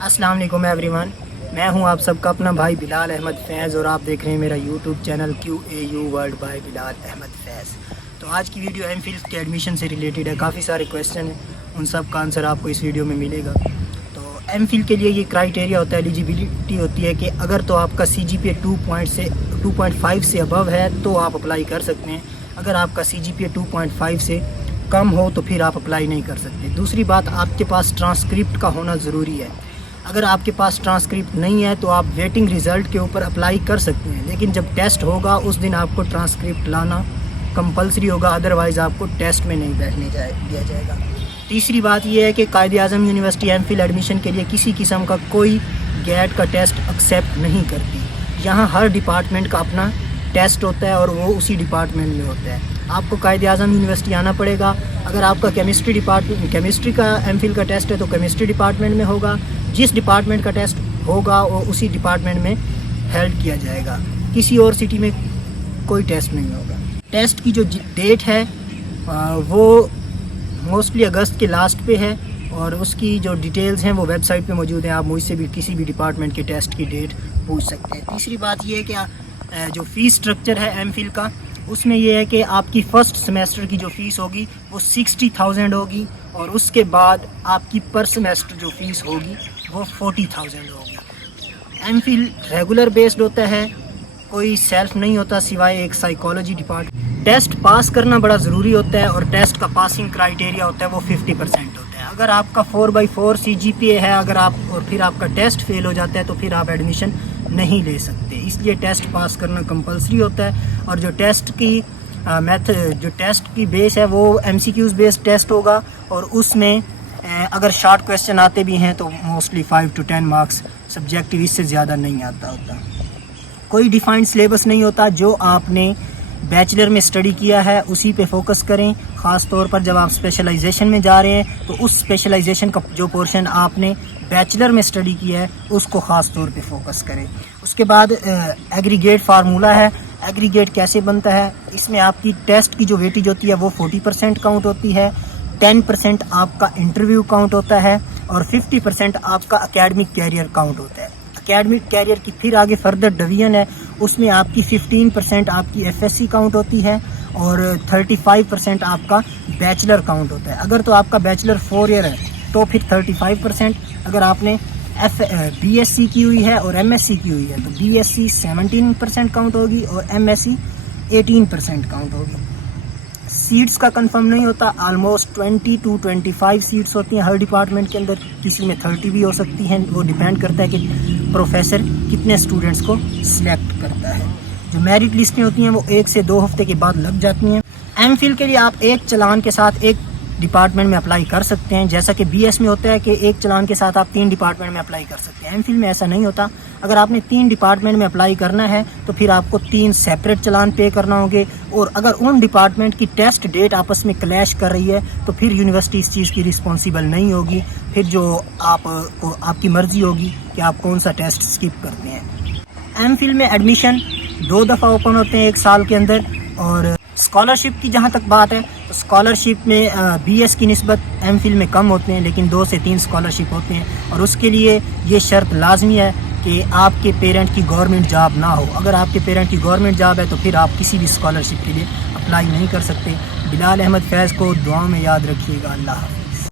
السلام علیکم every one, میں ہوں آپ سب کا اپنا بھائی بلال احمد فیض اور آپ دیکھ رہے ہیں میرا YouTube channel QAU world by Bilal Ahmad Faiz. تو آج کی ویڈیو ایم فل کے ایڈمیشن سے ریلیٹڈ ہے، کافی سارے کویسچن ہیں، ان سب کا آنسر آپ کو اس ویڈیو میں ملے گا۔ تو ایم فل کے لیے یہ کرائٹیریا ہوتا ہے، ایلیجیبلٹی ہوتی ہے کہ اگر تو آپ کا CGPA 2.5 سے ابو ہے تو آپ اپلائی کر سکتے ہیں، اگر آپ کا CGPA 2.5 سے کم ہو تو پھر آپ اپلائی نہیں کر سکتے۔ دوسری بات، آپ کے پاس ٹرانسکرپٹ کا ہونا ضروری ہے۔ اگر آپ کے پاس ٹرانسکرپٹ نہیں ہے تو آپ ویٹنگ ریزلٹ کے اوپر اپلائی کر سکتے ہیں، لیکن جب ٹیسٹ ہوگا اس دن آپ کو ٹرانسکرپٹ لانا کمپلسری ہوگا، ادروائز آپ کو ٹیسٹ میں نہیں بیٹھنے دیا جائے گا۔ تیسری بات یہ ہے کہ Quaid Azam university M Phil admission کے لیے کسی قسم کا کوئی گیٹ کا ٹیسٹ ایکسیپٹ نہیں کرتی۔ یہاں ہر ڈپارٹمنٹ کا اپنا ٹیسٹ ہوتا ہے اور وہ اسی ڈپارٹمنٹ میں ہوتا ہے۔ آپ کو قائد اعظم یونیورسٹی آنا پڑے گا۔ اگر آپ کا کیمسٹری کا ایم فل کا ٹیسٹ ہے تو کیمسٹری ڈپارٹمنٹ میں ہوگا، جس ڈپارٹمنٹ کا ٹیسٹ ہوگا وہ اسی ڈپارٹمنٹ میں ہیلڈ کیا جائے گا، کسی اور سٹی میں کوئی ٹیسٹ نہیں ہوگا۔ ٹیسٹ کی جو ڈیٹ ہے وہ موسٹلی اگست کے لاسٹ پہ ہے، اور اس کی جو ڈیٹیلز ہیں وہ ویب سائٹ پہ موجود ہیں، آپ مجھ سے بھی کسی بھی ڈپارٹمنٹ کے ٹیسٹ کی ڈیٹ پوچھ سکتے ہیں۔ تیسری بات یہ ہے کہ جو فیس اسٹرکچر ہے ایم فل کا، اس میں یہ ہے کہ آپ کی فرسٹ سیمیسٹر کی جو فیس ہوگی وہ 60,000 ہوگی، اور اس کے بعد آپ کی پر سیمیسٹر جو فیس ہوگی وہ 40,000 ہوگی۔ ایم فل ریگولر بیسڈ ہوتا ہے، کوئی سیلف نہیں ہوتا سوائے ایک سائیکالوجی ڈپارٹمنٹ۔ ٹیسٹ پاس کرنا بڑا ضروری ہوتا ہے، اور ٹیسٹ کا پاسنگ کرائٹیریا ہوتا ہے وہ 50% ہوتا ہے۔ اگر آپ کا 4/4 CGPA ہے اور پھر آپ کا ٹیسٹ فیل ہو جاتا ہے تو پھر آپ ایڈمیشن نہیں لے سکتے، اس لیے ٹیسٹ پاس کرنا کمپلسری ہوتا ہے۔ اور جو ٹیسٹ کی بیس ہے وہ MCQs بیسڈ ٹیسٹ ہوگا، اور اس میں اگر شارٹ کویسچن آتے بھی ہیں تو موسٹلی 5 to 10 مارکس سبجیکٹیو، اس سے زیادہ نہیں آتا ہوتا۔ کوئی ڈیفائنڈ سلیبس نہیں ہوتا، جو آپ نے بیچلر میں اسٹڈی کیا ہے اسی پہ فوکس کریں، خاص طور پر جب آپ اسپیشلائزیشن میں جا رہے ہیں تو اس اسپیشلائزیشن کا جو پورشن آپ نے بیچلر میں اسٹڈی کیا ہے اس کو خاص طور پہ فوکس کریں۔ اس کے بعد ایگریگیٹ فارمولا ہے۔ ایگریگیٹ کیسے بنتا ہے؟ اس میں آپ کی ٹیسٹ کی جو ویٹیج ہوتی ہے وہ 40% کاؤنٹ ہوتی ہے، 10% آپ کا انٹرویو کاؤنٹ ہوتا ہے، اور 50% آپ کا اکیڈمک کیریئر کاؤنٹ ہوتا ہے۔ اکیڈمک کیریئر کی پھر آگے فردر ڈویژن ہے، اس میں آپ کی 15% آپ کی FSC کاؤنٹ ہوتی ہے، اور 35% آپ کا بیچلر کاؤنٹ ہوتا ہے۔ اگر تو آپ کا بیچلر 4 ایئر ہے تو پھر 35%، اگر آپ نے BSc کی ہوئی ہے اور MSc کی ہوئی ہے تو BSc 17% کاؤنٹ ہوگی اور MSc 18% کاؤنٹ ہوگی۔ سیٹس کا کنفرم نہیں ہوتا، آلموسٹ 20 to 25 سیٹس ہوتی ہیں ہر ڈپارٹمنٹ کے اندر، کسی میں 30 بھی ہو سکتی ہیں، وہ ڈیپینڈ کرتا ہے کہ پروفیسر کتنے اسٹوڈنٹس کو سلیکٹ کرتا ہے۔ جو میرٹ لسٹیں ہوتی ہیں وہ 1 سے 2 ہفتے کے بعد لگ جاتی ہیں۔ ایم فل کے لیے آپ ایک چلان کے ساتھ ایک ڈپارٹمنٹ میں اپلائی کر سکتے ہیں، جیسا کہ BS میں ہوتا ہے کہ ایک چلان کے ساتھ آپ 3 ڈپارٹمنٹ میں اپلائی کر سکتے ہیں۔ ایم فل میں ایسا نہیں ہوتا، اگر آپ نے 3 ڈپارٹمنٹ میں اپلائی کرنا ہے تو پھر آپ کو 3 سیپریٹ چلان پے کرنا ہوں گے، اور اگر ان ڈپارٹمنٹ کی ٹیسٹ ڈیٹ آپس میں کلیش کر رہی ہے تو پھر یونیورسٹی اس چیز کی رسپانسیبل نہیں ہوگی، پھر جو آپ کی مرضی ہوگی کہ آپ کون سا ٹیسٹ اسکپ کرتے ہیں۔ ایم فل میں ایڈمیشن 2 دفعہ اوپن ہوتے ہیں 1 سال کے اندر، اور اسکالرشپ کی جہاں تک بات ہے تو اسکالرشپ میں BS کی نسبت ایم فل میں کم ہوتے ہیں، لیکن 2 سے 3 اسکالرشپ ہوتے ہیں، اور اس کے لیے یہ شرط لازمی ہے کہ آپ کے پیرنٹ کی گورنمنٹ جاب نہ ہو۔ اگر آپ کے پیرنٹ کی گورنمنٹ جاب ہے تو پھر آپ کسی بھی اسکالرشپ کے لیے اپلائی نہیں کر سکتے۔ بلال احمد فیض کو دعاؤں میں یاد رکھیے گا۔ اللہ حافظ۔